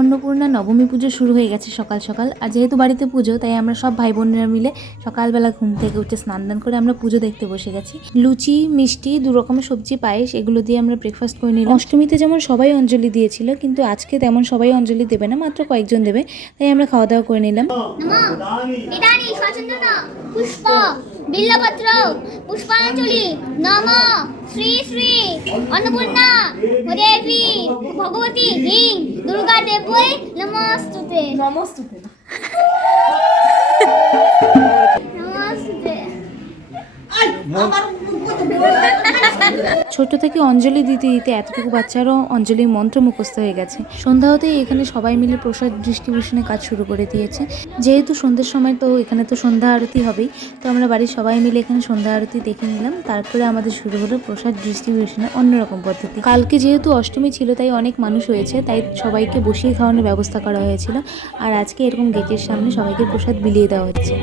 অন্নপূর্ণা নবমী পুজো শুরু হয়ে গেছে সকাল সকাল। আর যেহেতু বাড়িতে পুজো, তাই আমরা সব ভাই বোনেরা মিলে সকালবেলা ঘুম থেকে উঠে স্নান দান করে আমরা পুজো দেখতে বসে গেছি। লুচি, মিষ্টি, দু রকমের সবজি, পায়েস, এগুলো দিয়ে আমরা ব্রেকফাস্ট করে নিলাম। অষ্টমীতে যেমন সবাই অঞ্জলি দিয়েছিল, কিন্তু আজকে তেমন সবাই অঞ্জলি দেবে না, মাত্র কয়েকজন দেবে, তাই আমরা খাওয়া দাওয়া করে নিলাম। শ্রী শ্রী, অন্নপূর্ণা ভগবতী, হিং দুর্গা দেবী নমস্তুতে নমস্তুতে নমস্তুতে ছোট থেকে অঞ্জলি দিতে দিতে এতটুকু বাচ্চারও অঞ্জলির মন্ত্র মুখস্থ হয়ে গেছে। সন্ধ্যা হতেই এখানে সবাই মিলে প্রসাদ ডিস্ট্রিবিউশনের কাজ শুরু করে দিয়েছে। যেহেতু সন্ধ্যের সময় তো এখানে তো সন্ধ্যা আরতি হবেই, তো আমরা বাড়ির সবাই মিলে এখানে সন্ধ্যা আরতি দেখে নিলাম। তারপরে আমাদের শুরু হলো প্রসাদ ডিস্ট্রিবিউশনের অন্যরকম পদ্ধতি। কালকে যেহেতু অষ্টমী ছিল, তাই অনেক মানুষ হয়েছে, তাই সবাইকে বসিয়ে খাওয়ানোর ব্যবস্থা করা হয়েছিল। আর আজকে এরকম গেটের সামনে সবাইকে প্রসাদ বিলিয়ে দেওয়া হচ্ছে।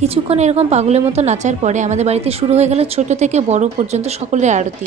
কিছুক্ষণ এরকম পাগলের মতো নাচার পরে আমাদের বাড়িতে শুরু হয়ে গেল ছোট থেকে বড় পর্যন্ত সকলের আরতি।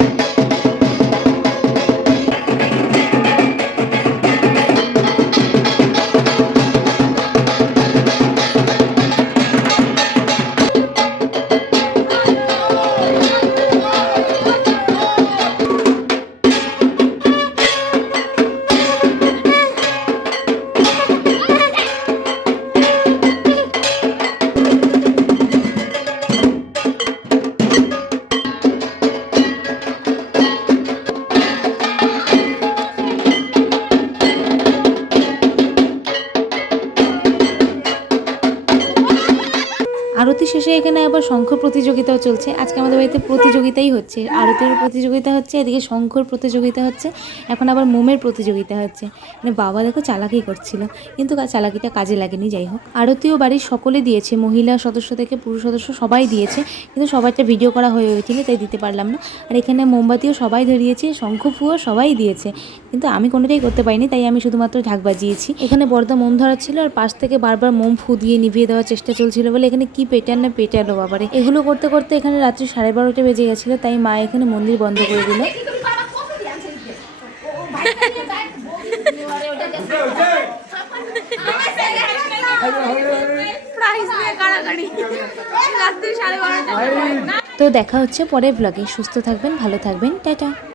আরতি শেষে এখানে আবার শঙ্খ প্রতিযোগিতাও চলছে। আজকে আমাদের বাড়িতে প্রতিযোগিতাই হচ্ছে। আরতির প্রতিযোগিতা হচ্ছে, এদিকে শঙ্খর প্রতিযোগিতা হচ্ছে, এখন আবার মোমের প্রতিযোগিতা হচ্ছে। মানে বাবা দেখো চালাকি করছিল, কিন্তু চালাকিটা কাজে লাগেনি, যাই হোক। আরতিও বাড়ির সকলে দিয়েছে, মহিলা সদস্য থেকে পুরুষ সদস্য সবাই দিয়েছে, কিন্তু সবাইটা ভিডিও করা হয়ে হয়েছিল তাই দিতে পারলাম না। আর এখানে মোমবাতিও সবাই ধরিয়েছে, শঙ্খ ফুয়া সবাই দিয়েছে। কিন্তু আমি কোনোটাই করতে পারিনি, তাই আমি শুধুমাত্র ঢাক বাজিয়েছি। এখানে বর্দা মোম ধরাচ্ছিল, আর পাশ থেকে বারবার মোম ফু দিয়ে নিভিয়ে দেওয়ার চেষ্টা চলছিল বলে এখানে কি পেটার না পেটালো বাবারে। এগুলো করতে করতে এখানে রাত্রি সাড়ে বারোটা বেজে গেছিল, তাই মা এখানে মন্দির বন্ধ করে দিল। তো দেখা হচ্ছে পরের ব্লগে সুস্থ থাকবেন, ভালো থাকবেন, টাটা।